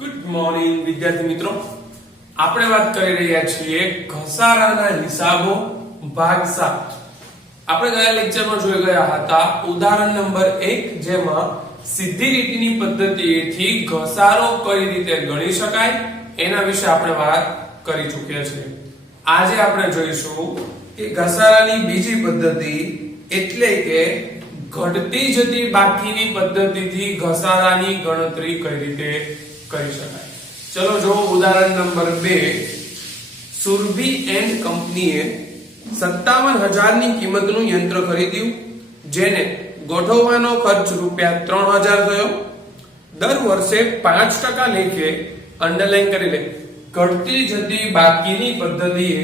Good morning વિદ્યાર્થી મિત્રો, આપણે વાત કરી રહ્યા છીએ ઘસારાના હિસાબો ભાગ 7. આપણે ગયા લેક્ચરમાં જોઈ ગયા હતા ઉદાહરણ નંબર 1 જેમાં સીધી લીટીની પદ્ધતિથી ઘસારો કઈ રીતે ગણી શકાય એના વિશે આપણે વાત કરી ચૂક્યા છીએ. આજે આપણે જોઈશું કે ઘસારાની બીજી પદ્ધતિ એટલે કે ઘટતી જતી બાકીની પદ્ધતિથી ઘસારાની ગણતરી કઈ રીતે કરી શકાય. ચલો જો ઉદાહરણ નંબર 2, સુરભી એન્ડ કંપનીએ 57,000 ની કિંમતનું યંત્ર ખરીદ્યું જેને ગોઠવવાનો ખર્ચ રૂપિયા 3,000 થયો. દર વર્ષે 5% લેખે અંડરલાઈન કરી લે ઘટતી જતી બાકીની પદ્ધતિએ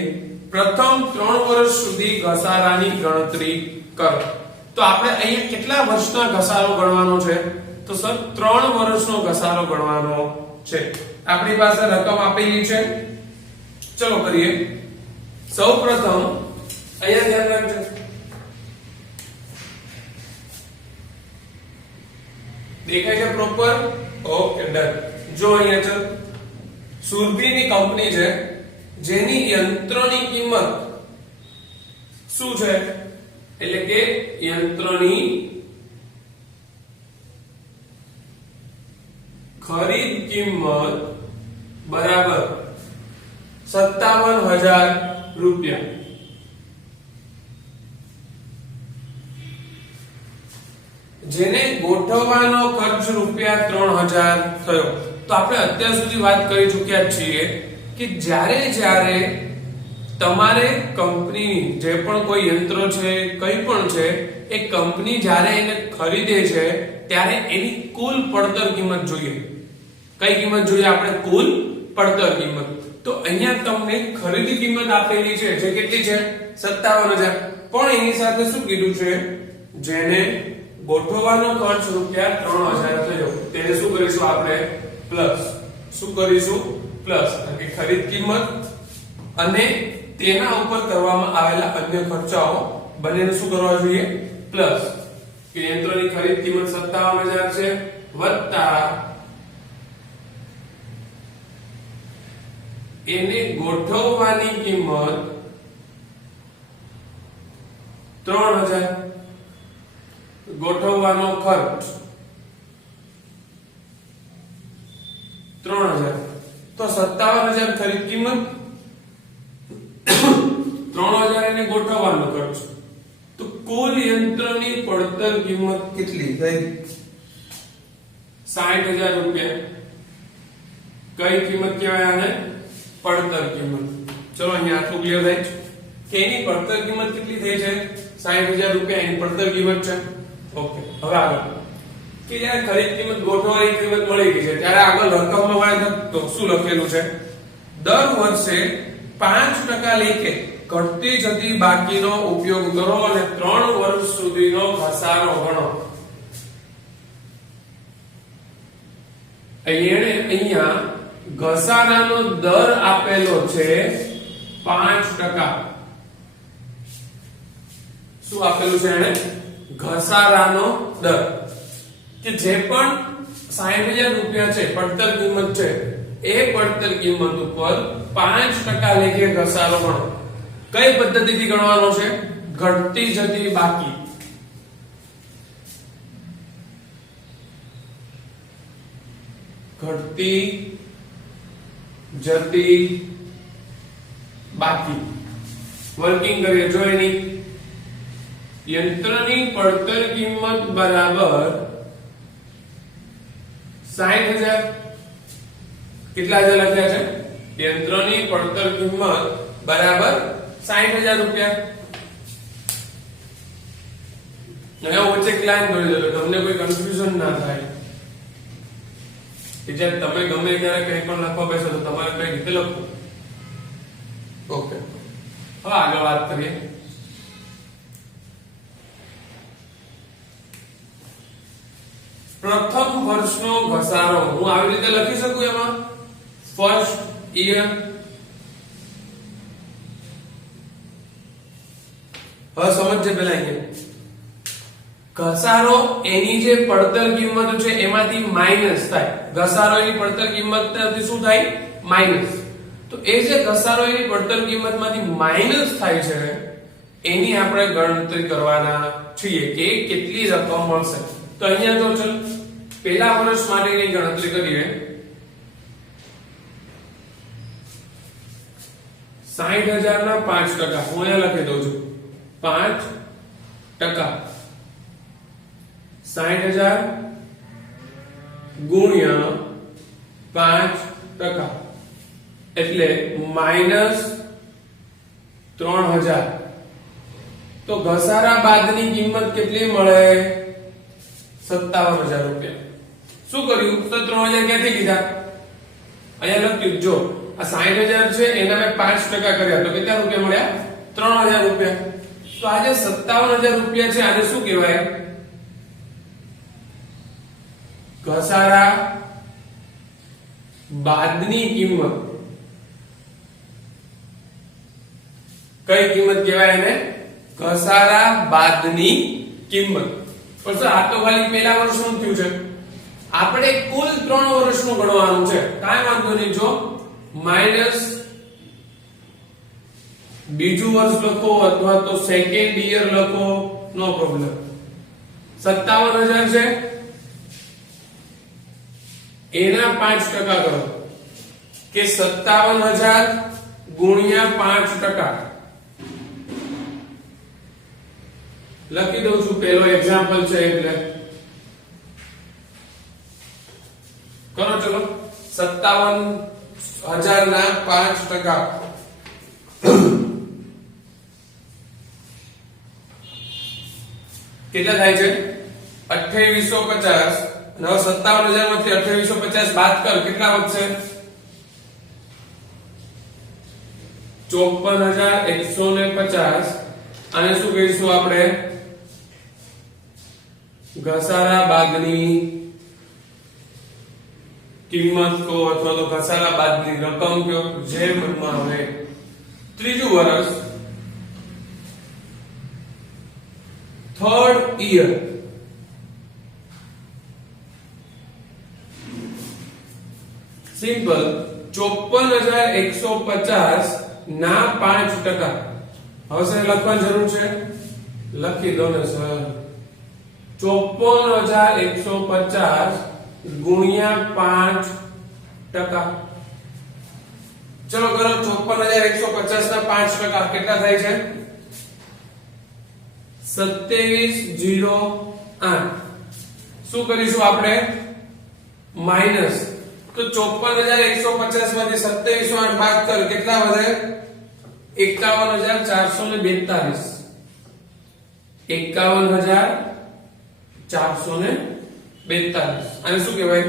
પ્રથમ 3 વર્ષ સુધી ઘસારાની ગણતરી કરો. તો આપણે અહીંયા કેટલા વર્ષના ઘસારો ગણવાનો છે? તો સર 3 વર્ષનો ઘસારો ગણવાનો છે. આપણી પાસે રકમ આપેલી છે, ચલો કરીએ. સૌપ્રથમ અહીંયા ધ્યાન રાખજો, દેખાય છે પ્રોપર? Okay done. જો અહીંયા છે સુરભીની કંપની છે જેની યંત્રની કિંમત શું છે એટલે કે યંત્રની ખરીદ કિંમત બરાબર 57,000 રૂપિયા. જેને ગોઠવવાનો ખર્ચ રૂપિયા 3,000 થયો. તો આપણે અત્યાર સુધી વાત કરી ચૂક્યા છીએ કે જ્યારે તમારે કંપની જે પણ કોઈ યંત્ર છે કંઈ પણ છે એ કંપની જ્યારે એને ખરીદે છે ત્યારે એની કુલ પડતર કિંમત જોઈએ. કઈ કિંમત જોઈએ આપણે? કુલ પડતર કિંમત. તો અહીંયા તમને ખરીદી કિંમત આપેલી છે જે કેટલી છે? 57,000. પણ એની સાથે શું કીધું છે? જેને ગોઠવવાનો ખર્ચ રૂપિયા 3,000 થયો તેને શું કરીશું આપણે? પ્લસ. શું કરીશું? પ્લસ. એટલે કે ખરીદ કિંમત અને તેના ઉપર કરવામાં આવેલા અન્ય ખર્ચાઓ બંનેને શું કરવા જોઈએ? પ્લસ. કે યંત્રની ખરીદ કિંમત 57,000 છે વત્તા એને ગોઠવવાની કિંમત 3,000, ગોઠવવાનો ખર્ચ 3,000. તો 57,000 ખરીદ કિંમત, 3,000 એને ગોઠવવાનો ખર્ચ. તો કુલ યંત્રની પડતર કિંમત કેટલી થઈ? 60,000 રૂપિયા. કઈ કિંમત કહેવાય આને? પડતર કિંમત. ચલો અહીંયા આટલું ક્લિયર થાય છે કે એની પડતર કિંમત કેટલી થઈ છે? 60,000 રૂપિયા એની પડતર કિંમત છે. ઓકે, હવે આગળ કે જ્યારે ખરીદ કિંમત ગોઠવવાની કિંમત મળી ગઈ છે ત્યારે આગળ રકમમાં વાળે તો શું લખેલું છે? દર વર્ષે 5% લેખે ઘટતી જતી બાકીનો ઉપયોગ કરો અને 3 વર્ષ સુધીનો ઘસારો ગણો. અહીંયા ઘસારાનો દર આપેલો છે 5%. શું આપેલું છે એને? ઘસારાનો દર. કે જે પણ 60,000 રૂપિયા છે પડતર કિંમત છે એ પડતર કિંમત ઉપર 5% લેખે ઘસારો ગણો. કઈ પદ્ધતિથી ગણવાનો છે? ઘટતી જતી બાકી. ઘટતી જતી બાકી. વર્કિંગ કરીએ. જો એની યંત્રની પડતર કિંમત બરાબર 60,000. કેટલા હજાર લખ્યા છે? યંત્રની પડતર કિંમત બરાબર 60,000 રૂપિયા. અહીંયા વચ્ચે એક લાઈન દોરી દો તમને કોઈ કન્ફ્યુઝન ના થાય. કે જ્યારે તમે ગમે ત્યારે કંઈ પણ લખવા બેસો તો તમારે કઈ રીતે લખવું. ઓકે, હવે આગળ વાત કરીએ. પ્રથમ વર્ષનો ઘસારો હું આવી રીતે લખી શકું એમાં ફર્સ્ટ યર. હવે સમજજે પેલા અહીંયા ઘસારો એની જે પડતર કિંમત છે એમાંથી માઇનસ થાય, ઘસારો એની પડતર કિંમતમાંથી શું થાય? માઇનસ. તો એ જે ઘસારો એની પડતર કિંમતમાંથી માઇનસ થાય છે એની આપણે ગણતરી કરવાના છીએ કે કેટલી રકમ મળશે. તો અહીંયા તો ચલ પહેલા વર્ષ માટેની ગણતરી કરીએ. 60,000 ના 5%, હું અહીંયા લખી દઉં છું 5%. 60,000 ગુણ્યા 5% એટલે -3,000. તો ઘસારા બાદની કિંમત કેટલી મળે? 57,000 રૂપિયા. શું કર્યું? તો 3,000 ક્યાંથી લીધા? અહીંયા લખ્યું જો આ 60,000 છે એના મેં 5% કર્યા તો કેટલા રૂપિયા મળ્યા? 3,000 રૂપિયા. તો આજે 57,000 રૂપિયા છે, આને શું કહેવાય? ઘસારા બાદની કિંમત. કઈ કિંમત કહેવાય એને? ઘસારા બાદની કિંમત. પણ સર આ તો ખાલી પહેલા વર્ષનું થયું છે, આપણે કુલ 3 વર્ષનું ગણવાનું છે. કાંઈ વાંધો નહીં, જો માઈનસ બીજું વર્ષ લખો અથવા તો સેકન્ડ યર લખો, નો પ્રોબ્લેમ. 57,000 છે એના 5% કરો કે 57,000 ગુણ્યા 5%. લખી દઉં છું, પહેલો એક્ઝામ્પલ છે એટલે કરો. ચલો 57,000 ના 5% કેટલા થાય છે? 2850. અને હવે 57,000 માંથી 2850 બાદ કર, કેટલા વધશે? 54,150. આને શું કહીશું આપણે? ઘસારા બાદની કિંમત કો અથવા તો ઘસારા બાદની રકમ કયો, જે મનમાં આવે. ત્રીજું વર્ષ, થર્ડ યર. સિમ્પલ. 54,150 ના 5%. હવે સર લખવાની જરૂર છે, લખી દો ને સર. 54,150 ગુણ્યા 5%. ચલો કરો. 54,150 ના 5% કેટલા થાય છે? 2708. શું કરીશું આપણે? માઈનસ. તો 54,150 માંથી 2708 બાદ કર, કેટલા વધે? 51,442. 51,442. આને શું કહેવાય?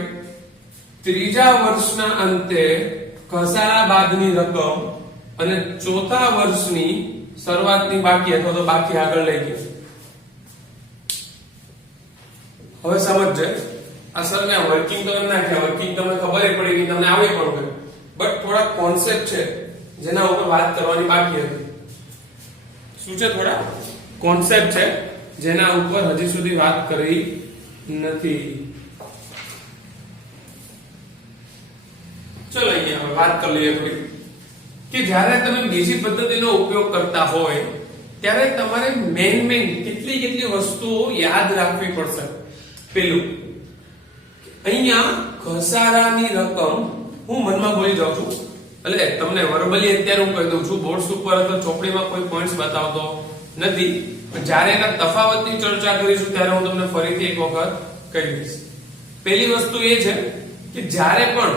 ત્રીજા વર્ષના અંતે ઘસારા બાદની રકમ અને ચોથા વર્ષની શરૂઆતની બાકી અથવા તો બાકી આગળ લઈ ગયો. હવે સમજજે, આ સરને વર્કિંગ તો નાખ્યા, વર્કિંગ તમને ખબર પડી ગઈ, તમને આવડે પણ ગયું, બટ થોડા કોન્સેપ્ટ છે જેના ઉપર વાત કરવાની બાકી હતી. શું છે? થોડા કોન્સેપ્ટ છે જેના ઉપર હજી સુધી વાત કરી નથી. ચલો અહીંયા હવે વાત કરી લઈએ થોડી, કે જ્યારે તમે બીજી પદ્ધતિનો ઉપયોગ કરતા હોય ત્યારે તમારે મેન કેટલી વસ્તુઓ યાદ રાખવી પડશે. પેલું, અહીંયા ઘસારાની રકમ હું મનમાં બોલી જાઉં છું, એટલે તમને વર્બલી અત્યારે હું કહી દઉં છું, બોર્ડ્સ ઉપર અથવા ચોપડીમાં કોઈ પોઈન્ટ્સ બતાવતો નથી, પણ જ્યારે એના તફાવતની ચર્ચા કરીશું ત્યારે હું તમને ફરીથી એક વખત કહી દઈશ. પહેલી વસ્તુ એ છે કે જ્યારે પણ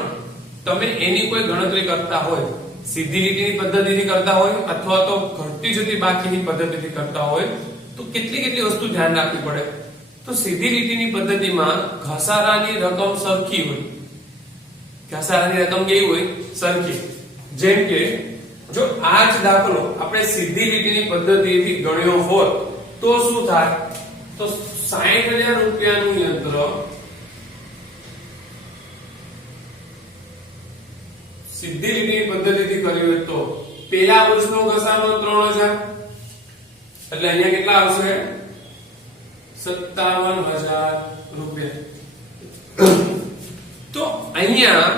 તમે એની કોઈ ગણતરી કરતા હોય, સીધી લીટીની પદ્ધતિથી કરતા હોય અથવા તો ઘટતી જતી બાકીની પદ્ધતિથી કરતા હોય, તો કેટલી વસ્તુ ધ્યાન રાખવી પડે. તો સીધી લીટીની પદ્ધતિમાં ઘસારાની રકમ સરખી હોય. ઘસારાની રકમ કેવી હોય? સરખી. જેમ કે જો આ જ દાખલો આપણે સીધી લીટીની પદ્ધતિથી ગણ્યો હોત તો શું થાય? તો 60,000 રૂપિયાનું યંત્ર સીધી લીટીની પદ્ધતિથી કર્યું હોય તો પહેલા વર્ષનો ઘસારો 3,000, એટલે અહીંયા કેટલા આવશે? 57,000 રૂપિયા. તો અહીંયા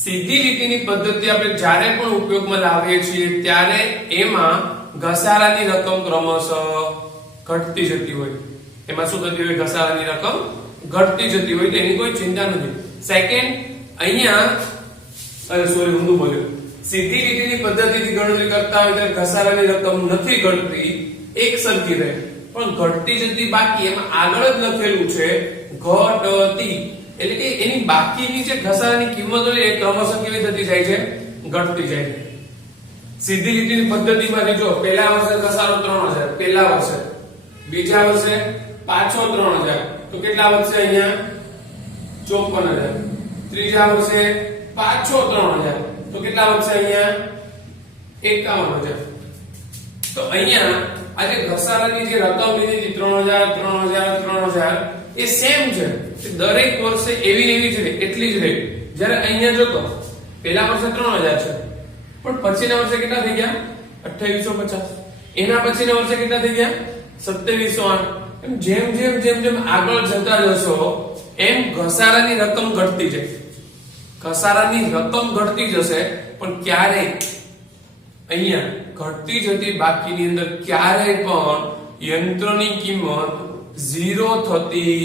સીધી લીટીની પદ્ધતિ આપણે જ્યારે પણ ઉપયોગમાં લાવીએ છીએ ત્યારે એમાં ઘસારાની રકમ ક્રમશઃ ઘટતી જતી હોય. એમાં શું થતી હોય? ઘસારાની રકમ ઘટતી જતી હોય, તો એની કોઈ ચિંતા નથી. સેકન્ડ, અહીંયા સોરી હું બોલ્યો, સીધી લીટીની પદ્ધતિથી ગણતરી કરતા હોય ત્યારે ઘસારાની રકમ નથી ઘટતી, એક સરખી રહે, પણ ઘટતી જતી બાકી. એમાં આગળ જ લખેલું છે ઘટતી, એટલે કે એની બાકીની જે ઘસારાની કિંમત હોય એ ક્રમશઃ કેવી થતી જાય છે? ઘટતી જાય છે. સીધી લીટીની પદ્ધતિમાંથી જો પહેલા વર્ષે ઘસારો 3000, પહેલા વર્ષે, બીજા વર્ષે પાછો 3000, તો કેટલા વધશે? અહીંયા 54,000. ત્રીજા વર્ષે પાછો 3000, તો કેટલા વધશે? અહીંયા 51,000. તો અહીંયા આ જે ઘસારાની જે રકમ લીધી 3000, 3000, 3000 એ સેમ છે, દરેક વર્ષે એવી જ રહે, એટલી જ રહે. જ્યારે અહીંયા જો તો પહેલા વર્ષે 3000 છે, પણ પછીના વર્ષે કેટલા થઈ ગયા? 2850. એના પછીના વર્ષે કેટલા થઈ ગયા? 2708. એમ જેમ જેમ જેમ જેમ આગળ જતા જશો એમ ઘસારાની રકમ ઘટતી જાય. ઘસારાની રકમ ઘટતી જશે, પણ ક્યારે અહીંયા ઘટતી જતી બાકીની અંદર ક્યારે પણ યંત્રની કિંમત 0 થતી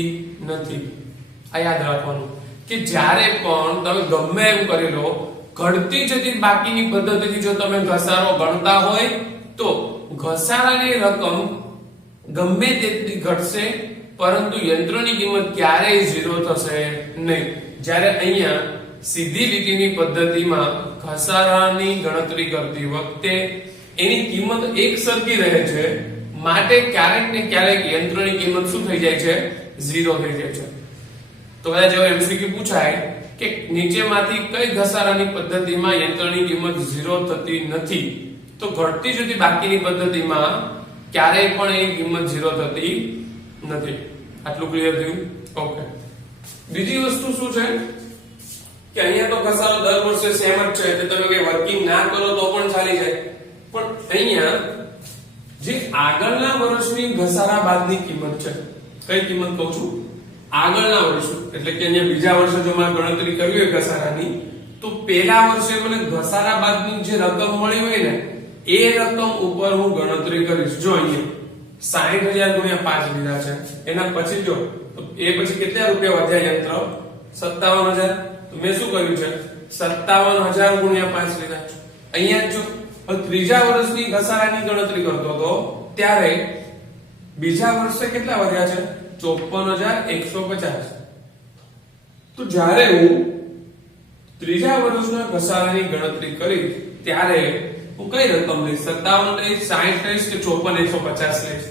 નથી. આ યાદ રાખવાનું કે જ્યારે પણ તમે ગમે એમ કરી લો, ઘટતી જતી બાકીની પદ્ધતિથી જો તમે ઘસારો ગણતા હોય તો ઘસારાની રકમ ગમે તેટલી ઘટશે, પરંતુ યંત્રની કિંમત ક્યારેય 0 થશે નહીં. જ્યારે અહીંયા સીધી લીટીની પદ્ધતિમાં ઘસારાની ગણતરી કરતી વખતે એની કિંમત એક સરખી રહે છે, માટે ક્યારેક ને ક્યારેક યંત્રની કિંમત શું થઈ જાય છે? 0 થઈ જાય છે. તો કદાચ એવો એમસીક્યુ પૂછાય કે નીચેમાંથી કઈ ઘસારાની પદ્ધતિમાં યંત્રની કિંમત 0 થતી નથી, તો ઘટતી જતી બાકીની પદ્ધતિમાં ક્યારેય પણ એની કિંમત 0 થતી નથી. આટલું ક્લિયર થયું? ઓકે. બીજી વસ્તુ શું છે કે અહીંયા તો ઘસારો દર વર્ષે સેમ જ છે, એટલે તમે કઈ વર્કિંગ ના કરો તો પણ ચાલી જાય, પણ અહીંયા જે આગળના વર્ષની ઘસારા બાદની કિંમત છે, કઈ કિંમત કહું છું? આગળના વર્ષ, એટલે કે અહીંયા બીજા વર્ષે જો મારે ગણતરી કરવી હોય ઘસારાની, તો પહેલા વર્ષે મને ઘસારા બાદની જે રકમ મળી હોય ને એ રકમ ઉપર હું ગણતરી કરીશ. જો અહીંયા 60,000 ગુણ્યા 5 લીધા છે, એના પછી જો તો એ પછી કેટલા રૂપિયા વધ્યા યંત્ર? 57,000. તો મેં શું કર્યું છે? 57,000 ગુણ્યા 5 લીધા. અહીંયા જો ત્રીજા વર્ષની ઘસારાની ગણતરી કરતો હતો ત્યારે બીજા વર્ષે કેટલા વધ્યા છે? 54,150. તો જ્યારે હું ત્રીજા વર્ષના ઘસારાની ગણતરી કરી ત્યારે હું કઈ રકમ લઈશ? 57 લઈશ, 60 લઈશ કે 54,150 લઈશ?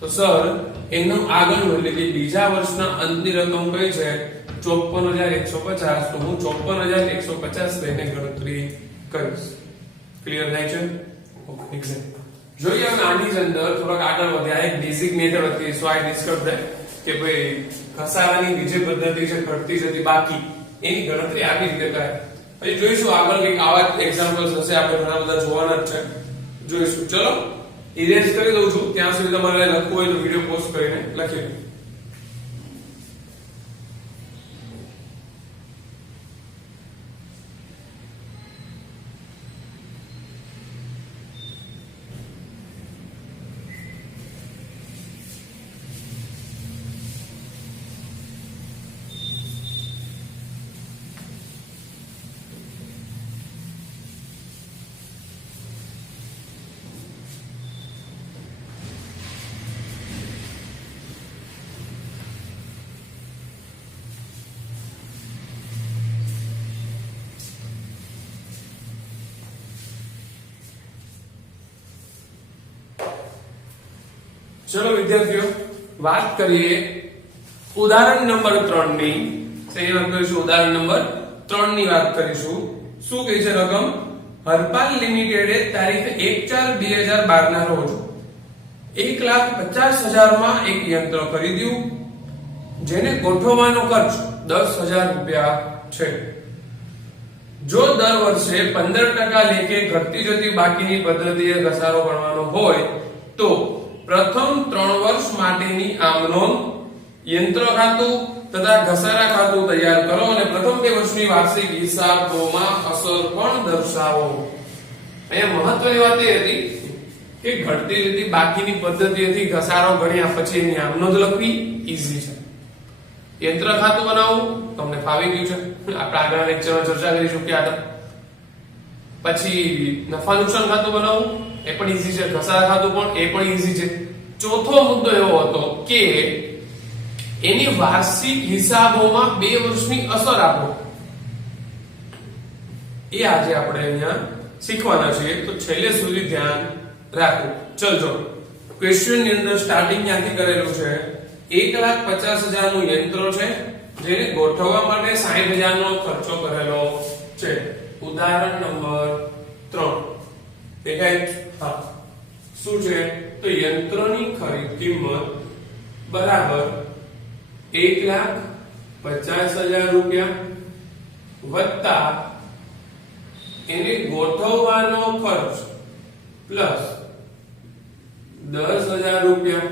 તો સર એનો આગળ એટલે કે બીજા વર્ષના અંતની રકમ કઈ છે? 54,150. તો હું 54,150 લઈને ગણતરી કરીશ. ક્લિયર થાય છે? ઓકે. એક્ઝેક્ટ જોઈએ હવે આની અંદર થોડાક આગળ વધ્યા. એક બેઝિક મેથડ હતી, સો આઈ ડિસ્કસ ધેટ, કે ભાઈ ઘસારાની બીજી પદ્ધતિ છે ઘટતી જતી બાકી, એની ગણતરી આવી રીતે કરાય. પછી જોઈશું આગળ કંઈક આવા એક્ઝામ્પલ્સ હશે, આપણે ઘણા બધા જોવાના જ છે, જોઈશું. ચલો ઇરેઝ કરી દઉં છું, ત્યાં સુધી તમારે લખવું હોય તો વિડિયો પોસ્ટ કરીને લખી લો. ચલો વિદ્યાર્થીઓ, વાત કરીએ ઉદાહરણ નંબર 3 ની. અહીંયા કરીશું ઉદાહરણ નંબર 3 ની વાત કરીશું. શું કહે છે રકમ? હરપાલ લિમિટેડે તારીખ 1/4/2012 ના રોજ 1,50,000 માં એક યંત્ર ખરીદ્યું, જેને ગોઠવવાનો ખર્ચ 10,000 રૂપિયા છે. જો દર વર્ષે 15% લેખે ઘટતી જતી બાકીની પદ્ધતિએ ઘસારો ગણવાનો હોય તો પ્રથમ 3 વર્ષ માટેની આમ નોંધ યંત્ર ખાતું તથા ઘસારા ખાતું તૈયાર કરો અને પ્રથમ 2 વર્ષની વાર્ષિક હિસાબોમાં અસર પણ દર્શાવો. અહીંયા મહત્વની વાત એ હતી કે ઘટતી જતી બાકીની પદ્ધતિથી ઘસારો ગણ્યા પછી એની આમ નોંધ લખવી ઈઝી છે. યંત્ર ખાતું બનાવવું તમને ફાવી ગયું છે, આપણે આગળના લેક્ચરમાં ચર્ચા કરીશું કે આગળ. પછી નફા નુકસાન ખાતું બનાવવું એ પણ ઈઝી છે, ઘસારા ખાતું પણ એ પણ ઈઝી છે. ચોથો મુદ્દો એવો હતો કે એની વાર્ષિક હિસાબોમાં 2 વર્ષની અસર આપો. એ આજે આપણે અહીંયા શીખવાના છીએ, તો છેલ્લે સુધી ધ્યાન રાખો. ચલજો ક્વેશ્ચન ની અંદર સ્ટાર્ટિંગ ક્યાંથી કરેલું છે? 1,50,000 નું યંત્ર છે જેને ગોઠવવા માટે 60,000 નો ખર્ચો કરેલો છે. ઉદાહરણ નંબર 3 દેખાય? હા. શું છે? તો યંત્રની ખરીદ કિંમત બરાબર 1,50,000 રૂપિયા વત્તા એને ગોઠવવાનો ખર્ચ પ્લસ 10,000 રૂપિયા.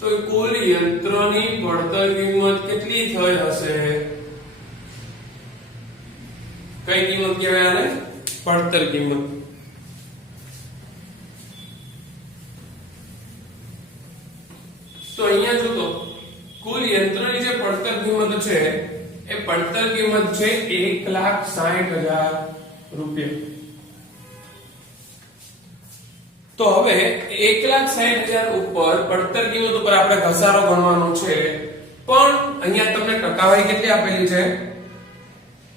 તો કુલ યંત્રની પડતર કિંમત કેટલી થઈ હશે? કઈ કિંમત કહેવાય આને? પડતર કિંમત. તો અહીંયા જો તો કુલ યંત્રની જે પડતર કિંમત છે એ પડતર કિંમત છે 1,60,000 રૂપિયા. તો હવે 1,60,000 ઉપર પડતર કિંમત ઉપર આપણે ઘસારો ગણવાનો છે, પણ અહીંયા તમને ટકાવારી કેટલી આપેલી છે?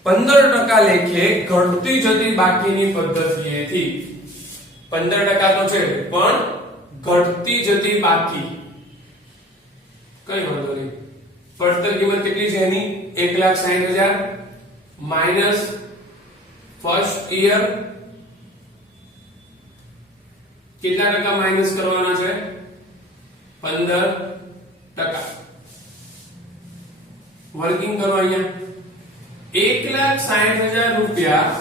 15% લેખે ઘટતી જતી બાકીની પદ્ધતિએથી. 15% તો છે પણ ઘટતી જતી બાકી. કઈ વાંધો નહીં. પડતર કિંમત કેટલી છે એની? 1,60,000 માઈનસ ફર્સ્ટ યર. કેટલા ટકા માઈનસ કરવાના છે? 15%. વર્કિંગ કરો અહીંયા. 1,60,000 રૂપિયા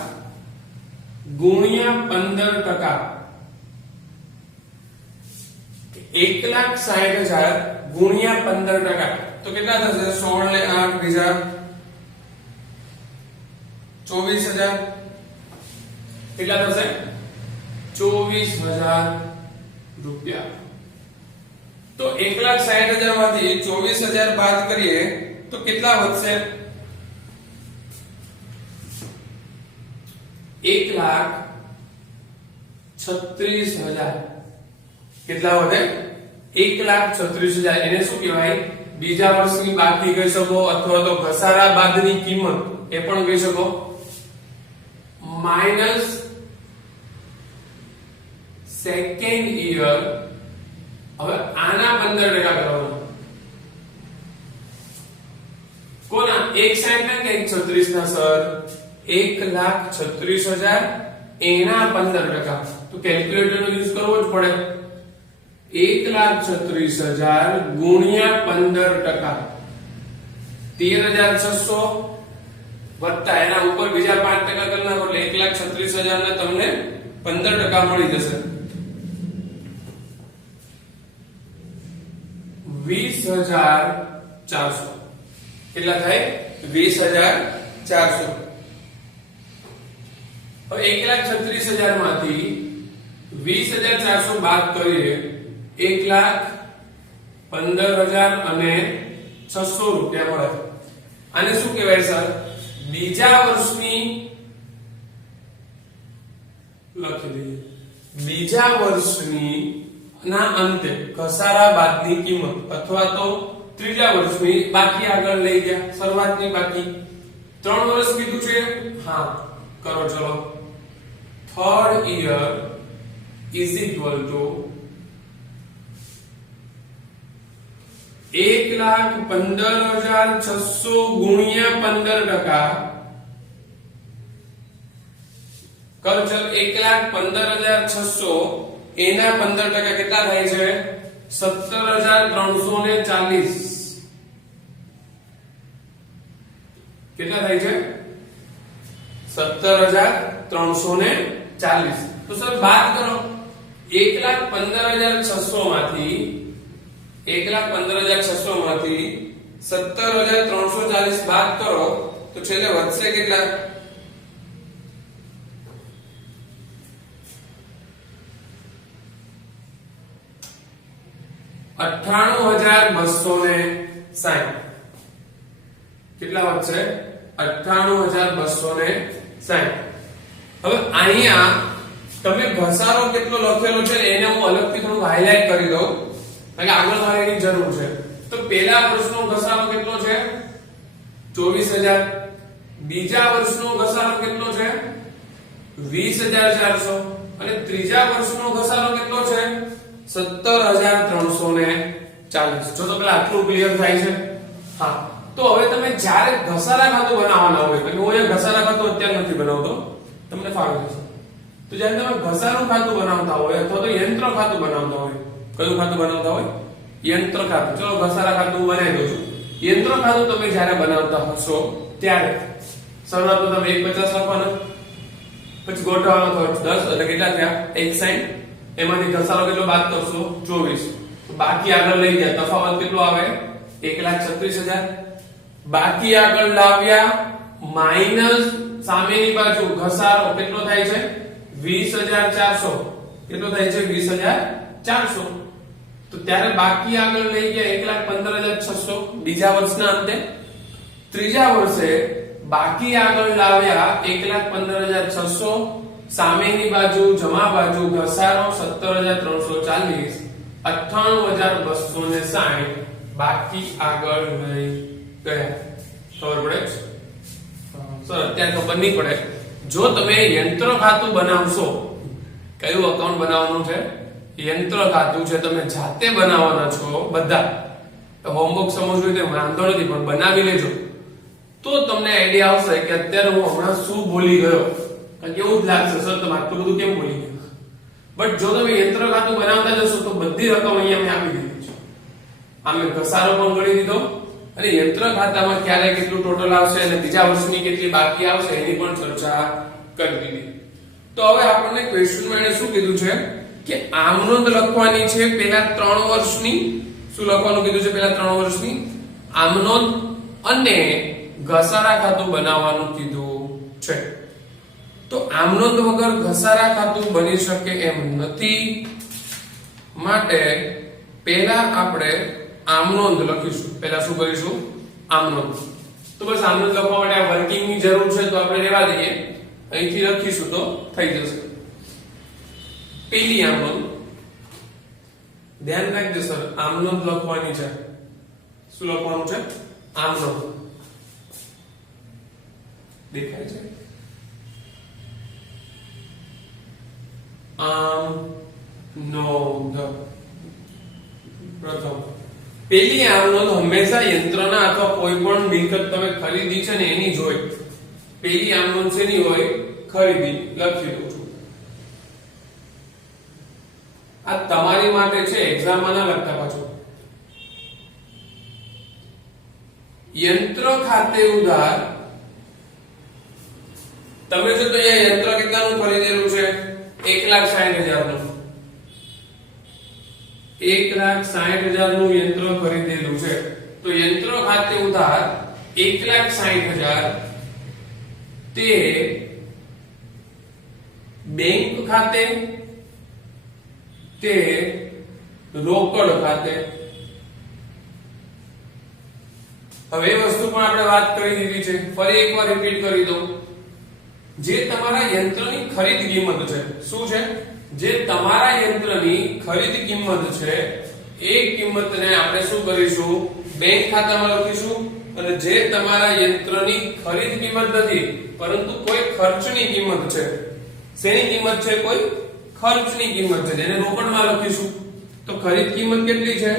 ગુણ્યા 15%. 1,60,000 ગુણ્યા 15%. તો કેટલા થશે? 16 ને 8 બીજા 24,000. કેટલા થશે? 24,000 રૂપિયા. તો 1,60,000 માંથી 24,000 બાદ કરીએ તો કેટલા વધશે? 1,36,000. કેટલા વધે? 1,36,000. એને શું કહેવાય? બીજા વર્ષની બાકી કહી શકો અથવા તો ઘસારા બાદની કિંમત એ પણ કહી શકો. Minus second year. હવે આના 15% કરવાનો. કોના? 1,60 ના કે 1,36 ના સર? 1,36,000 એના 15%. તો કેલ્ક્યુલેટર નો યુઝ કરવો જ પડે. 1,36,000 ગુણ્યા 15%. 13,600 વત્તા એના ઉપર બીજા 5% કરી નાખો એટલે 1,36,000 ને તમને 15% મળી જશે. 20,400. કેટલા થાય? 20,400. હવે 1,36,000 માંથી 20,400 બાદ કરીએ 1,15,000 અને 600 રૂપિયા મળે. આને શું કહેવાય સર? બીજા વર્ષની લખી દઈએ. બીજા વર્ષની ના અંતે ઘસારા બાદની કિંમત અથવા તો ત્રીજા વર્ષની બાકી આગળ લઈ ગયા. શરૂઆતની બાકી 3 વર્ષ કીધું છે. હા કરો ચલો. Third year is equal to 1,15,600 ગુણ્યા 15%. કર ચલ 1,15,600 એના 15% કેટલા થાય છે? 17,340. કેટલા થાય છે? 17,340. તો સર બાદ કરો. 1,15,600 માંથી 1,15,600 માંથી 17,340 બાદ કરો તો છેલ્લે વધશે કેટલા? 98,260. કેટલા વધશે? 98,260. હવે અહીંયા તમે ઘસારો કેટલો લખેલો છે એને હું અલગથી થોડું હાઇલાઇટ કરી દઉં કારણ કે આગળ મારે એની જરૂર છે. તો પહેલા વર્ષનો ઘસારો કેટલો છે? 24,000. બીજા વર્ષનો ઘસારો કેટલો છે? 20,400. અને ત્રીજા વર્ષનો ઘસારો કેટલો છે? 17,340. જો તો પેલા આટલું ક્લિયર થાય છે? હા. તો હવે તમે જ્યારે ઘસારા ખાતું બનાવવાના હોય, એટલે હું અહીંયા ઘસારા ખાતું અત્યારે નથી બનાવતો, તમને ફાવી જશે. તો જ્યારે તમે ઘસારું ખાતું બનાવતા હોય અથવા તો યંત્ર ખાતું બનાવતા હોય, કયું ખાતું બનાવતા હોય? યંત્ર ખાતું. ચલો ઘસારા ખાતું હું બનાવી દઉં છું. યંત્ર ખાતું તમે જ્યારે બનાવતા હશો ત્યારે શરૂઆતમાં તમે 150 લખવાના, પછી ગોઠવવાનો ખર્ચ 10 એટલે કેટલા થયા? 160. એમાંથી ઘસારો કેટલો બાદ કરશો? 24. બાકી આગળ લઈ ગયા તફાવત કેટલો આવે? 1,36,000. બાકી આગળ લાવ્યા માઈનસ સામેની બાજુ ઘસારો કેટલો થાય છે? 20,400. કેટલો થાય છે? 20,400. તો ત્યારે બાકી આગળ લઈ ગયા 1,15,600 બીજા વર્ષના અંતે. ત્રીજા વર્ષે બાકી આગળ લાવ્યા 1,15,600. સામેની બાજુ જમા બાજુ ઘસારો 17,340. 98,260 બાકી આગળ લઈ ગયા. ખબર પડે છે? સર અત્યારે ખબર નહીં પડે. જો તમે યંત્ર ખાતું બનાવશો, કયું અકાઉન્ટ બનાવવાનું છે? યંત્ર ખાતું છે, તમે જાતે બનાવવાના છો બધા. હોમવર્ક સમજવું હોય તો વાંધો નથી, પણ બનાવી લેજો તો તમને આઈડિયા આવશે કે અત્યારે હું હમણાં શું બોલી ગયો. કારણ કે એવું જ લાગશે સર તમે આટલું બધું કેમ બોલી ગયા. બટ જો તમે યંત્ર ખાતું બનાવતા જશો તો બધી રકમ અહીંયા મેં આપી દીધી છે. આ મેં ઘસારો પણ ગણી દીધો અને યંત્ર ખાતામાં ક્યારે કેટલું ટોટલ આવશે અને બીજા વર્ષની કેટલી બાકી આવશે એની પણ ચર્ચા કરી દીધી. તો હવે આપણને ક્વેશ્ચનમાં એને શું કીધું છે કે આમનોંધ લખવાની છે પહેલા 3 વર્ષની. શું લખવાનું કીધું છે? પહેલા 3 વર્ષની આમનોંધ અને ઘસારા ખાતું બનાવવાનું કીધું છે. તો આમનોંધ વગર ઘસારા ખાતું બની શકે એમ નથી, માટે પહેલા આપણે આમનોંધ લખીશું. પહેલા શું કરીશું? આમનોંધ. તો બસ આમનોંધ લખવા માટે આ વર્કિંગ ની જરૂર છે તો આપણે રહેવા દઈએ, અહીંથી લખીશું તો થઈ જશે. પહેલી આમનોંધ, ધ્યાન રાખજો સર, આમનોંધ લખવાની છે. શું લખવાનું છે? આમનોંધ. દેખાય છે? આમનોંધ. પ્રથમ પેલી આમનોંધ હંમેશા યંત્રના અથવા કોઈ પણ મિલકત તમે ખરીદી છે ને એની જ હોય. પેલી આમનોંધ શેની હોય? ખરીદી. લખી દઉં છું. આ તમારી માટે છે, એક્ઝામમાં ના લખતા પાછું. યંત્ર ખાતે ઉધાર. તમે જો તો અહીંયા યંત્ર કેટલાનું ખરીદેલું છે? 1,60,000 નું. 1,60,000 નું યંત્ર ખરીદેલું છે. તો યંત્ર ખાતે ઉધાર 1,60,000 તે બેંક ખાતે, તે રોકડ ખાતે. હવે એ વસ્તુ પણ આપણે વાત કરી દીધી છે, ફરી એકવાર રિપીટ કરી દઉં. જે તમારા યંત્રની ખરીદ કિંમત છે, શું છે? જે તમારા યંત્રની ખરીદ કિંમત છે એ કિંમતને આપણે શું કરીશું? બેંક ખાતામાં લખીશું. અને જે તમારા યંત્રની ખરીદ કિંમત નથી પરંતુ કોઈ ખર્ચની કિંમત છે. શેની કિંમત છે? કોઈ ખર્ચની કિંમત છે, જેને રોકડમાં લખીશું. તો ખરીદ કિંમત કેટલી છે?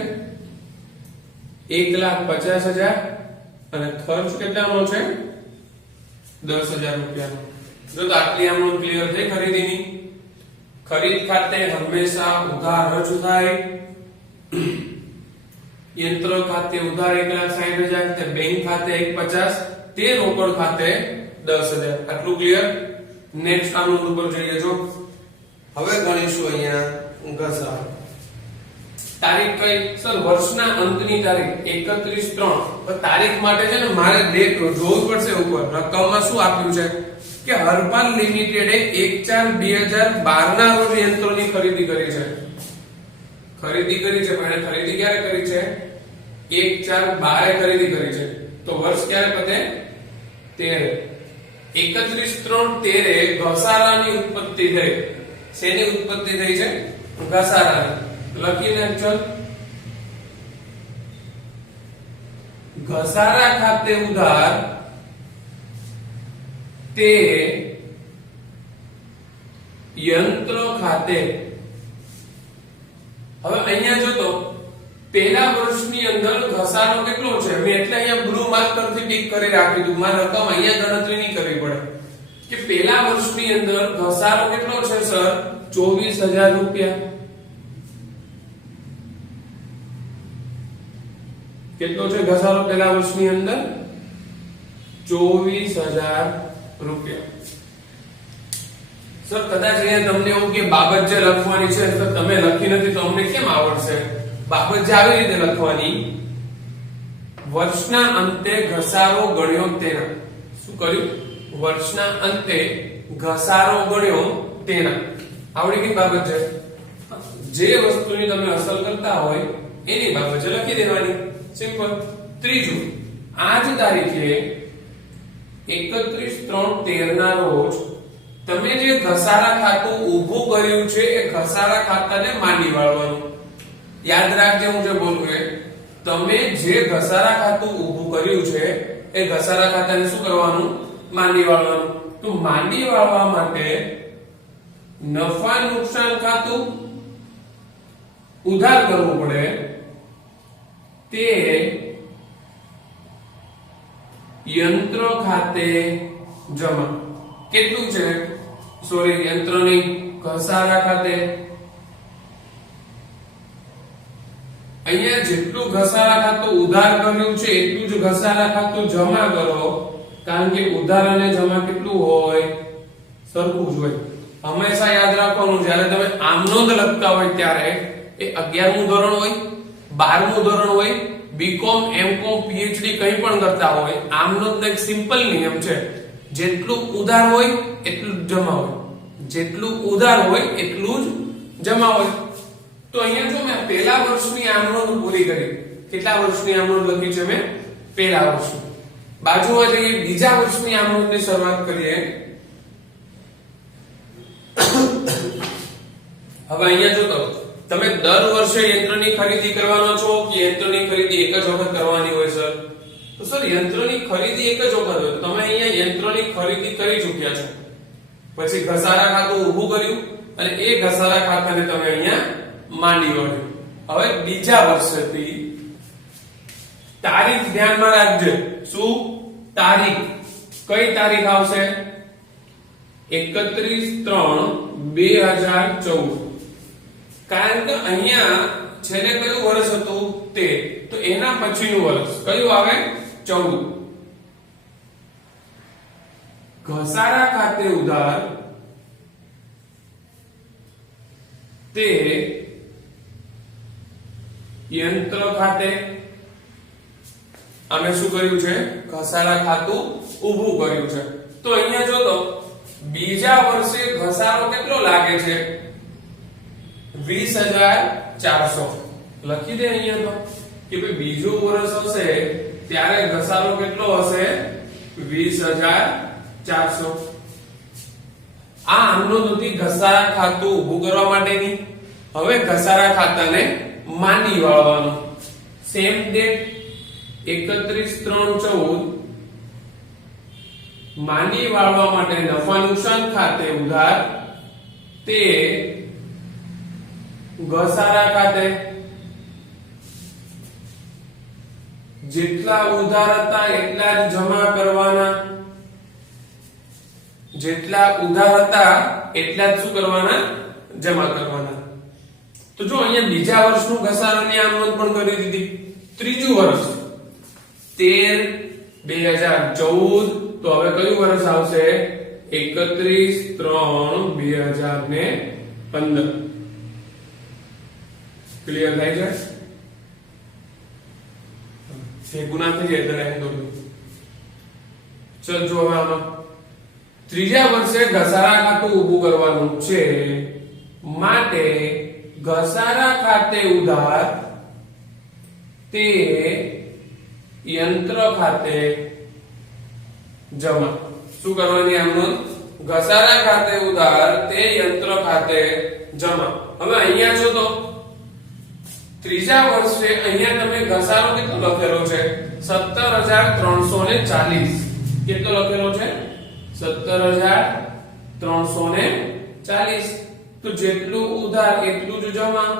1,50,000 અને ખર્ચ કેટલાનો છે? 10,000 રૂપિયાનો. જો તો આટલી આમનોંધ ક્લિયર થઈ ખરીદીની. ખરીદ ખાતે હંમેશા ઉધાર જ થાય. યંત્ર ખાતે ઉધાર 1,60,000, તે બેંક ખાતે 1,50,000, તે રોકડ ખાતે 10,000. આટલું ક્લિયર? નેક્સ્ટ આમનોંધ ઉપર જઈએ. જો હવે ગણીશું અહીંયા ઘસારો. તારીખ કઈ સર? વર્ષના અંતની તારીખ 31/3. તારીખ માટે છે ને મારે ડેટ જોવું પડશે ઉપર. રકમમાં શું આપ્યું છે કે હરપાલ લિમિટેડે 1/4/2012 ના રોજ યંત્રોની ખરીદી કરી છે. ખરીદી કરી છે પણ ખરીદી ક્યારે કરી છે? 1/4/12 ખરીદી કરી છે. તો વર્ષ ક્યારે પતે? 13. 31/3/13 ઘસારાની ઉત્પત્તિ થઈ. શેની ઉત્પત્તિ થઈ છે? ઘસારાની. લખીને ચલ. ઘસારા ખાતે ઉધાર તે યંત્ર ખાતે. હવે અહીંયા જો તો પહેલા વર્ષની અંદર ઘસારો કેટલો છે? મેં એટલે અહીંયા બ્લુ માર્કરથી ટીક કરી રાખી દીધું. મારે રકમ અહીંયા ગણતરી નહીં કરવી પડે કે પહેલા વર્ષની અંદર ઘસારો કેટલો છે સર? 24,000 રૂપિયા. કેટલો છે ઘસારો પહેલા વર્ષની અંદર? 24,000 રૂપિયા. સર કદાચ અહીંયા તમને એવું કે બાબત જે લખવાની છે તો તમે લખી નથી તો અમને કેમ આવડશે? બાબત જે આવી રીતે લખવાની, વર્ષના અંતે ઘસારો ગણ્યો તેના. શું કર્યું? વર્ષના અંતે ઘસારો ગણ્યો તેના. આવડી ગઈ બાબત છે. જે વસ્તુની તમે અસલ કરતા હોય એની બાબત છે લખી દેવાની. સિમ્પલ. ત્રીજું, આજ તારીખે 31/3/13 ના રોજ તમે જે ઘસારા ખાતું ઊભું કર્યું છે એ ઘસારા ખાતાને માંડી વાળવાનું. યાદ રાખજે હું જે બોલું એ, તમે જે ઘસારા ખાતું ઊભું કર્યું છે એ ઘસારા ખાતાને શું કરવાનું? માંડી વાળવાનું. તો માંડી વાળવા માટે નફા નુકસાન ખાતું ઉધાર કરવું પડે. તે યંત્ર ખાતે જમા. કેટલું છે? સોરી, યંત્રની ઘસારા ખાતે. અહીંયા જેટલું ઘસારા ખાતું ઉધાર કર્યું છે એટલું જ ઘસારા ખાતું જમા કરો. કારણ કે ઉધાર અને જમા કેટલું હોય? સરખું જ હોય. હંમેશા યાદ રાખવાનું જ્યારે તમે આમનોંધ લખતા હોય ત્યારે એ 11મું ધોરણ હોય, 12મું ધોરણ હોય, બીકોમ, એમકોમ, પીએચડી કંઈ પણ કરતા હોય, આમનોંધનો એક સિમ્પલ નિયમ છે, જેટલું ઉધાર હોય એટલું જ જમા હોય. જેટલું ઉધાર હોય એટલું જ જમા હોય. તો અહીંયા જો મેં પહેલા વર્ષની આમનોંધ પૂરી કરી. કેટલા વર્ષની આમનોંધ લખી છે મેં? પહેલા વર્ષની. બાજુમાં જઈએ બીજા વર્ષની આમનોંધની શરૂઆત કરીએ. હવે અહીંયા જો તો તમે દર વર્ષે યંત્રની ખરીદી કરવાનો છો કે યંત્રની ખરીદી એક જ વખત કરવાની હોય સર? તો સર યંત્રની ખરીદી એક જ વખત હોય. તમે અહીંયા યંત્રની ખરીદી કરી ચૂક્યા છો, પછી ઘસારા ખાતું ઊભું કર્યું અને એ ઘસારા ખાતાને તમે અહીંયા માંડી વળ્યું. હવે બીજા વર્ષથી તારીખ ધ્યાનમાં રાખજો. શું તારીખ? કઈ તારીખ આવશે? 31/3/2014. કારણ કે અહીંયા છેલ્લે કયું વર્ષ હતું? 13. તો એના પછીનું વર્ષ કયું આવે? 14. ઘસારા ખાતે ઉધાર તે યંત્ર ખાતે. અમે શું કર્યું છે? ઘસારા ખાતું ઊભું કર્યું છે. તો અહીંયા જો તો બીજા વર્ષે ઘસારો કેટલો લાગે છે? 20,400. લખી દે અહીંયા તો કે ભાઈ બીજું વર્ષ હશે ત્યારે ઘસારો કેટલો હશે? 20,400. આ આમનોંધ હતી ઘસારા ખાતું ઊભું કરવા માટેની. હવે ઘસારા ખાતાને માંડી વાળવાનું. Same date 31/3/14. માંડી વાળવા માટે નફા નુકસાન ખાતે ઉધાર તે ઘસારા ખાતે. જેટલા ઉધાર હતા એટલા જ જમા કરવાના. જેટલા ઉધાર હતા એટલા જ શું કરવાના? જમા કરવાના. તો જો અહીંયા બીજા વર્ષનું ઘસારાની આમનોંધ પણ કરી દીધી. ત્રીજું વર્ષ 13/2014. તો હવે કયું વર્ષ આવશે? 31/3/2015. ક્લિયર થાય છે? છે ગુના થઈ જાય એટલે એમ દોરું. ચલ જો હવે આમાં ત્રીજા વર્ષે ઘસારા ખાતું ઊભું કરવાનું છે માટે ઘસારા ખાતે ઉધાર તે યંત્ર ખાતે જમા. શું કરવાની આમનો? ઘસારા ખાતે ઉધાર તે યંત્ર ખાતે જમા. હવે અહીંયા જો તો ત્રીજા વર્ષે અહીંયા તમે ઘસારો કેટલો લખેલો છે? 17,340. કેટલો લખેલો છે? 17,340. તો જેટલું ઉધાર એટલું જ જમા.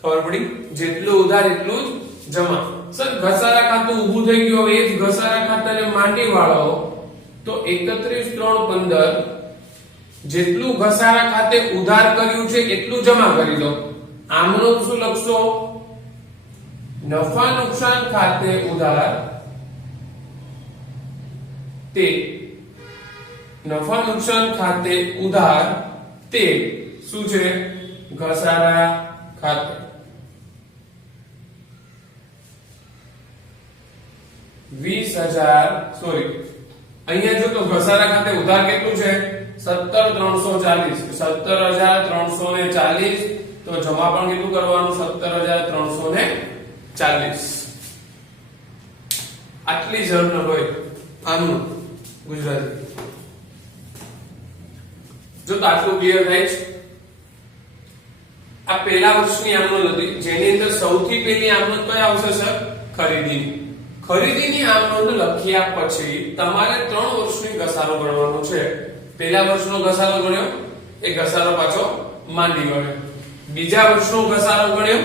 ખબર પડી? જેટલું ઉધાર એટલું જ જમા. સર ઘસારા ખાતું ઊભું થઈ ગયું. હવે એ જ ઘસારા ખાતાને માંડી વાળો તો 31,315 જેટલું ઘસારા ખાતે ઉધાર કર્યું છે એટલું જમા કરી દો. આમનો શું લખશો? નફા નુકસાન ખાતે ઉધાર તે નફા નુકસાન ખાતે ઉધાર તે શું છે? ઘસારા ખાતે. 20,000 સોરી અહીંયા જો તો ઘસારા ખાતે ઉધાર કેટલું છે? 17,340. 17,340 તો જમા પણ કેટલું કરવાનું? 17,340. આટલી જરૂર હોય આનું ગુજરાતી. જો તો આટલું ક્લિયર થાય છે. આ પહેલા વર્ષની આમનોંધ હતી જેની અંદર સૌથી પહેલી આમનોંધ કઈ આવશે સર? ખરીદીની. ખરીદીની આમનોંધ લખ્યા પછી તમારે 3 વર્ષની ઘસારો ગણવાનો છે. પહેલા વર્ષનો ઘસારો ગણ્યો, એ ઘસારો પાછો માંડી વળ્યો. બીજા વર્ષનો ઘસારો ગણ્યો,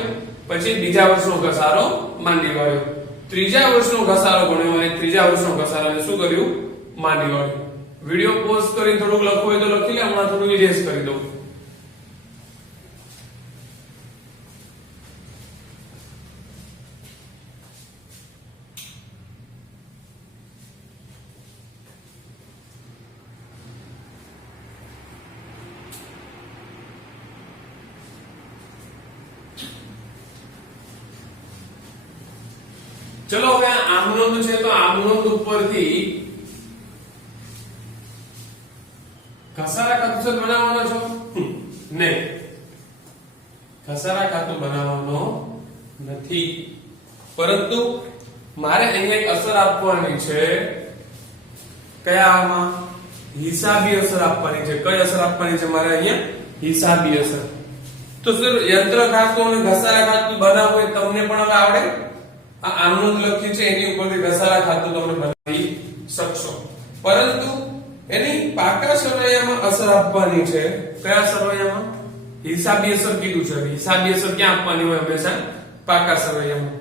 પછી બીજા વર્ષનો ઘસારો માંડી વળ્યો. ત્રીજા વર્ષનો ઘસારો ગણ્યો અને ત્રીજા વર્ષનો ઘસારાને શું કર્યું? માંડી વળ્યું. વિડિયો પોઝ કરી થોડુંક લખવું હોય તો લખી લે. હમણાં થોડું ઇરેઝ કરી દઉં. ચલો હવે આમનોંધ છે તો આમનોંધ ઉપરથી ઘસારા ખાતું બનાવવાનો છો? નહીં, ઘસારા ખાતું બનાવવાનો નથી. પરંતુ મારે અહીંયા એક અસર આપવાની છે. કયામાં? હિસાબી અસર આપવાની છે. કઈ અસર આપવાની છે મારે અહીંયા? હિસાબી અસર. તો સર યંત્ર ખાતું અને ઘસારા ખાતું બનાવવું એ તમને પણ હવે આવડે? આ આમનોંધ લખી છે એની ઉપરથી ઘસારા ખાતું તમે બનાવી શકશો. પરંતુ એની પાકા સરવૈયામાં અસર આપવાની છે. કયા સરવૈયામાં? હિસાબી અસર કીધું છે. હિસાબી અસર ક્યાં આપવાની હોય? હંમેશા પાકા સરવૈયામાં.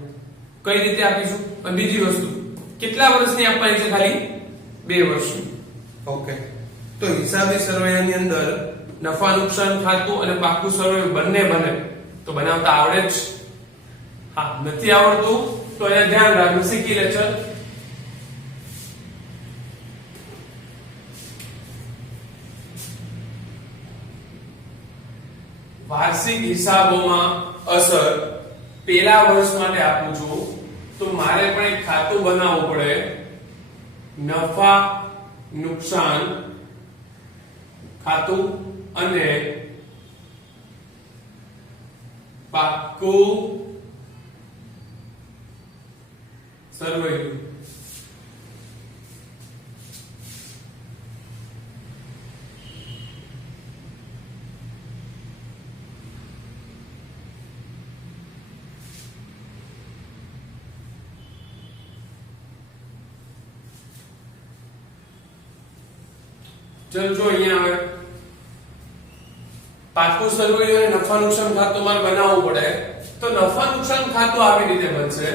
કઈ રીતે આપીશું? અને બીજી વસ્તુ કેટલા વર્ષની આપવાની છે? ખાલી 2 વર્ષની. ઓકે. તો હિસાબી સરવૈયાની અંદર નફા નુકસાન ખાતું અને પાકું સરવૈયું બંને બને તો બનાવતા આવડે જ. હા, નથી આવડતું તો અહીંયા ધ્યાન રાખજો, શીખી લે. ચલ વાર્ષિક હિસાબોમાં અસર પહેલા વર્ષ માટે આપું છું તો મારે પણ એક ખાતું બનાવવું પડે. નફા નુકસાન ખાતું અને પાકું સરવૈયું. ચલો જો અહીંયા આવે પાકું સરવૈયું અને નફા નુકસાન ખાતું મારે બનાવવું પડે તો નફા નુકસાન ખાતું આવી રીતે બનશે.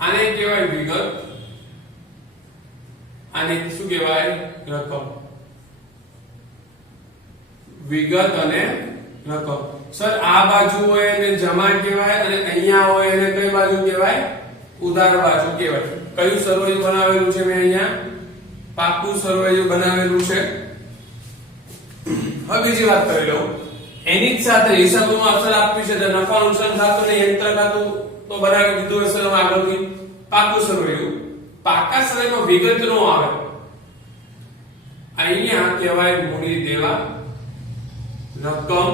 આને કહેવાય વિગત, આને શું કહેવાય? રકમ. વિગત અને રકમ. સર આ બાજુ હોય એને જમા કહેવાય અને અહીંયા હોય એને કઈ બાજુ કહેવાય? ઉધાર બાજુ કહેવાય. કયું સરવૈયું બનાવેલું છે? મેં અહીંયા પાકું સરવૈયું બનાવેલું છે. હવે બીજી વાત કરી લઉં. એની જ સાથે હિસાબોમાં અસર આપવી છે તો નફા નુકસાન ખાતું ને યંત્ર ખાતું તો બનાવી દીધું હશે તમે આગળથી. પાકું સરવૈયું, પાકા સરવૈયામાં વિગત નો આવે, અહીંયા કહેવાય મૂડી દેવા, રકમ,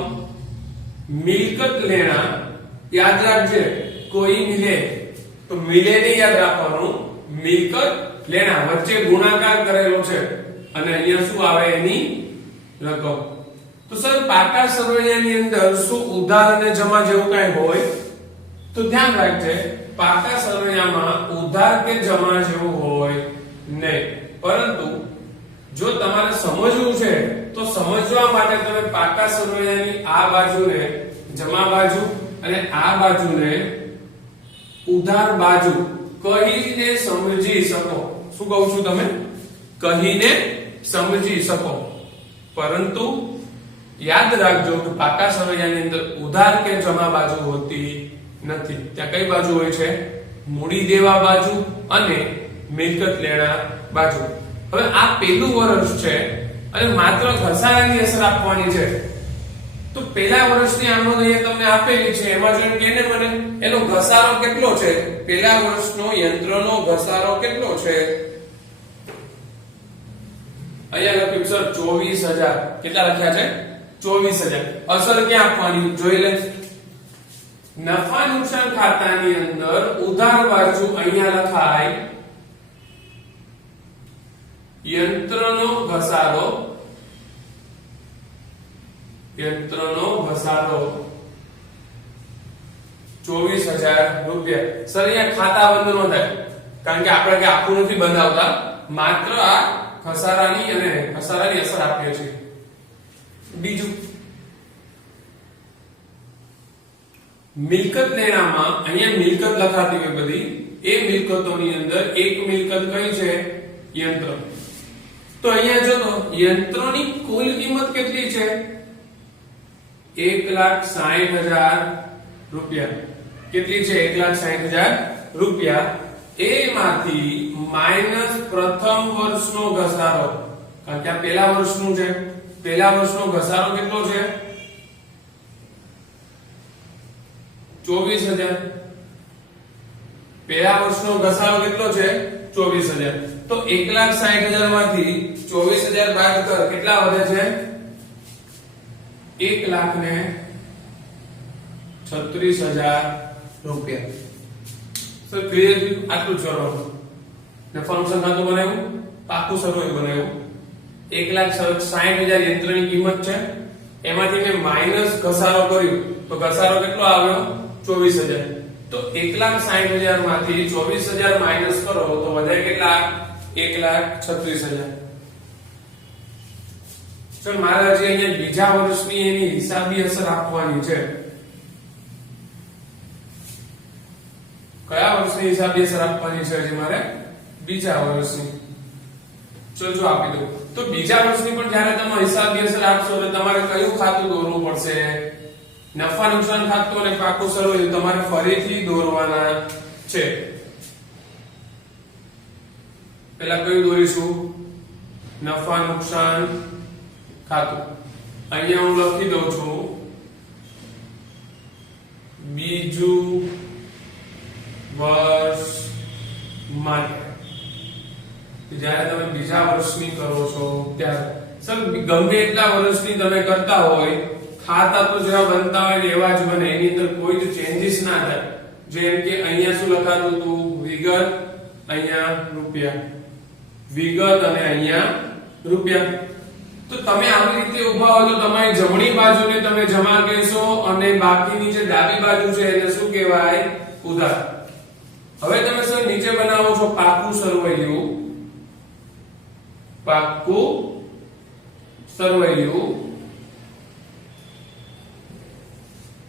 મિલકત લેણા. યાદ રાખજે કોઈ મિલે તો મિલે ને યાદ રાખવાનું, મિલકત લેણા વચ્ચે ગુણાકાર કરેલો છે અને અહીંયા શું આવે એની રકમ. તો સર પાકા સરવૈયાની અંદર શું ઉધાર અને જમા જેવું કઈ હોય? તો ધ્યાન રાખજે પાકા સરવૈયામાં ઉધાર કે જમા જેવું હોય નહીં, પરંતુ જો તમારે સમજવું છે તો સમજવા માટે તમે પાકા સરવૈયાની આ બાજુને જમા બાજુ અને આ બાજુને ઉધાર બાજુ કહીને સમજી શકો. શું કહું છું? તમે કહીને સમજી શકો, પરંતુ યાદ રાખજો કે પાકા સરવૈયાની અંદર ઉધાર કે જમા બાજુ હોતી નથી. ત્યાં કઈ બાજુ હોય છે? મૂડી દેવા બાજુ અને મિલકત લેણા બાજુ. હવે આ પહેલું વર્ષ છે અને માત્ર ઘસારાની અસર આપવાની છે. તો પહેલા વર્ષની આમનોંધ અહીંયા તમને આપેલી છે, એમાં જોઈને કેને મને એનો ઘસારો કેટલો છે? પહેલા વર્ષનો યંત્રનો ઘસારો કેટલો છે? અહીંયા લખ્યું સર 24000. કેટલા લખ્યા છે? 24000. અસર ક્યાં આપવાની જોઈ લે. નફા નુકસાન ખાતાની અંદર ઉધાર બાજુ અહીંયા લખાય યંત્રનો ઘસારો, યંત્રનો ઘસારો 24000 રૂપિયા. સર અહીંયા ખાતા બંધ નો થાય, કારણ કે આપણે કે આખું નથી બંધાવતા, માત્ર આ ઘસારાની અને ઘસારાની અસર આપીએ છીએ. બીજું મિલકત લેણામાં અહીંયા મિલકત લખાતી હોય બધી, એ મિલકતોની અંદર એક મિલકત કઈ છે? યંત્ર. તો અહીંયા જો તો યંત્રોની કુલ કિંમત કેટલી છે? 1,60,000 રૂપિયા. કેટલી છે? 1,60,000 રૂપિયા. એમાંથી માઈનસ પ્રથમ વર્ષનો ઘસારો, કારણ કે આ પહેલા વર્ષનું છે, પહેલા વર્ષનો ઘસારો કેટલો છે? 24000. પહેલા વર્ષનો ઘસારો કેટલો છે? 24000. તો 1,60,000 માંથી 24000 બાદ કર, કેટલા વધે છે? 1,36,000 રૂપિયા. Sir clear? આટલું સરળ. નફા નુકસાન ખાતું બનાવ્યું, પાકું સરવૈયું બનાવ્યું. 1,60,000 યંત્રની કિંમત છે, એમાંથી મેં માઈનસ ઘસારો કર્યું તો ઘસારો કેટલો આવ્યો? 24000. તો 1,60,000 માંથી 24000 માઈનસ કરો તો વધે કેટલા? 1,36,000. ચલ મારે હજી અહીંયા બીજા વર્ષની એની હિસાબી અસર આપવાની છે. કયા વર્ષની હિસાબી અસર આપવાની છે? હજી મારે બીજા વર્ષની. ચલ જો આપી દઉં તો બીજા વર્ષની પણ જ્યારે તમે હિસાબી અસર આપશો તો તમારે કયું ખાતું દોરવું પડશે? નફા નુકસાન ખાતું અને પાકું સરવૈયું તમારે ફરીથી દોરવાના છે. પહેલા કયું દોરીશું? નફા નુકસાન ખાતું. અહીંયા હું લખી દઉં છું બીજું વર્ષ માટે. જ્યારે તમે બીજા વર્ષની કરો છો ત્યારે સર ગમે એટલા વર્ષની તમે કરતા હોય, ખાતા તો જેવા બનતા હોય એવા જ બને, એની અંદર કોઈ જ ચેન્જીસ ના થાય. જેમ કે અહીંયા શું લખાતું હતું? વિગત, અહીંયા રૂપિયા, વિગત અને અહીંયા રૂપિયા. તો તમે આવી રીતે ઉભા હો તો તમારી જમણી બાજુને તમે જમા કહેશો અને બાકીની જે ડાબી બાજુ છે એને શું કહેવાય? ઉધાર. હવે તમે સર નીચે બનાવો છો પાકું સરવૈયું, પાકું સરવૈયું.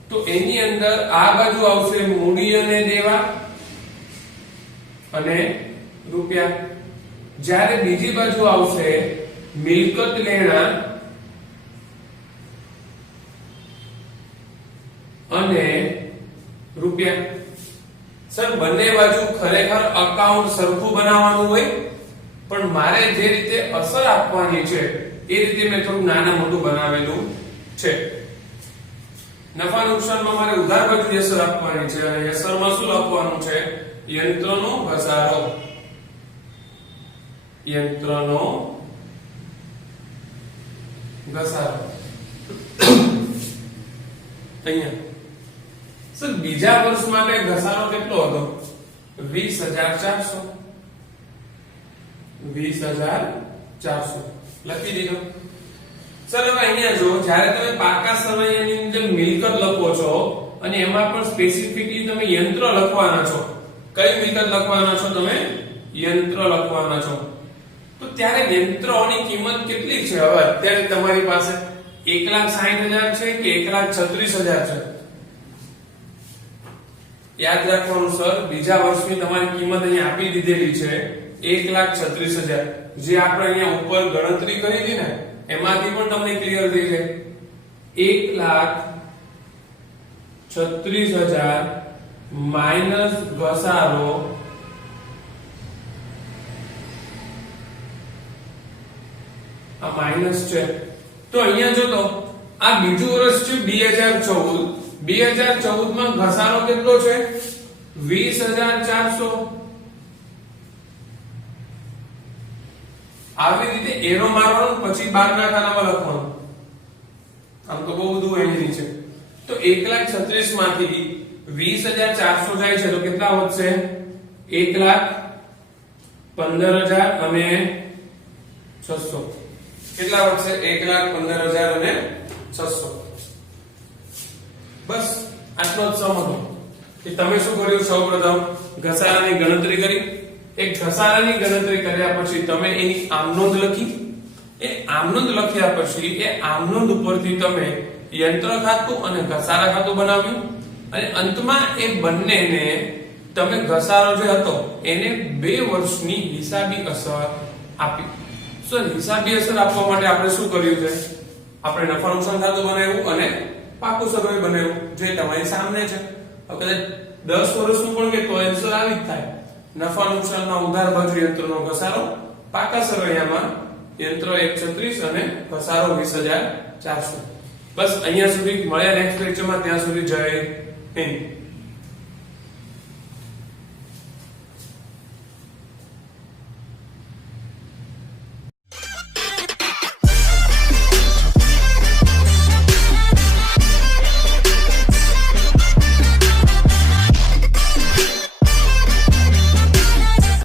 તો એની અંદર આ બાજુ આવશે મૂડી અને દેવા અને રૂપિયા. જ્યારે બીજી બાજુ આવશે મિલકત લેણા અને રૂપિયા. સર બંને બાજુ ખરેખર અકાઉન્ટ સરખું બનાવવાનું હોય, પણ મારે જે રીતે અસર આપવાની છે એ રીતે મેં થોડું નાના મોટું બનાવેલું છે. નફા નુકસાનમાં મારે ઉધાર બાજુ અસર આપવાની છે અને અસરમાં શું લખવાનું છે? યંત્રનો ઘસારો. યંત્રનો ઘસારો અહીંયા સર બીજા વર્ષ માટે ઘસારો કેટલો હતો? 20,400. 20,400 લખી દીધો. સર હવે અહીંયા જો જ્યારે તમે પાકા સમયની અંદર મિલકત લખો છો અને એમાં પણ સ્પેસિફિકલી તમે યંત્ર લખવાના છો. કઈ મિલકત લખવાના છો તમે? યંત્ર લખવાના છો. તો ત્યારે યંત્રોની કિંમત કેટલી છે? હવે અત્યારે તમારી પાસે 1,60,000 છે કે 1,36,000 છે? યાદ રાખવાનું સર, બીજા વર્ષની તમારી કિંમત અહીંયા આપી દીધેલી છે 1,36,000. જે આપણે અહીંયા ઉપર ગણતરી કરી હતી ને એમાંથી પણ તમને ક્લિયર થઈ જાય. 1,36,000 માઈનસ ઘસારો આ માઈનસ છે. તો અહીંયા જો તો આ બીજું વર્ષ છે 2014. 2014 માં ઘસારો કેટલો છે? 20,400. આવી રીતે એરો મારવાનું પછી બારના ખાનામાં લખવાનું. આમ તો બહુ બધું અહીં છે. તો 1,36,000 માંથી 20,400 જાય છે તો કેટલા વધશે? 1,15,000 અને 600. કેટલા વધશે? 1,15,000 અને 600. બસ આટલો જ સમ હતો કે તમે શું કર્યું? સૌપ્રથમ ઘસારાની ગણતરી કરી. એક ઘસારાની ગણતરી કર્યા પછી તમે એની આમનોંધ લખી. એ આમનોંધ લખ્યા પછી એ આમનોંધ ઉપરથી તમે યંત્ર ખાતું અને ઘસારા ખાતું બનાવ્યું અને અંતમાં એ બંનેને તમે ઘસારો જે હતો એને 2 વર્ષની હિસાબી અસર આપી. સો હિસાબી અસર આપવા માટે આપણે શું કર્યું છે? આપણે નફા નુકસાન ખાતું બનાવ્યું અને પાકું સર્વે બનાવ્યું જે તમારી સામે છે. હવે કદાચ 10 વર્ષનું પણ કે તો આન્સર આવી જ થાય. નફા નુકસાનના ઉધાર બાજુ યંત્રનો ઘસારો, પાકા સરવૈયામાં યંત્ર 1,36 અને ઘસારો 20,400. બસ અહીંયા સુધી મળ્યા નેક્સ્ટ લેક્ચરમાં. ત્યાં સુધી જય હિન્દ.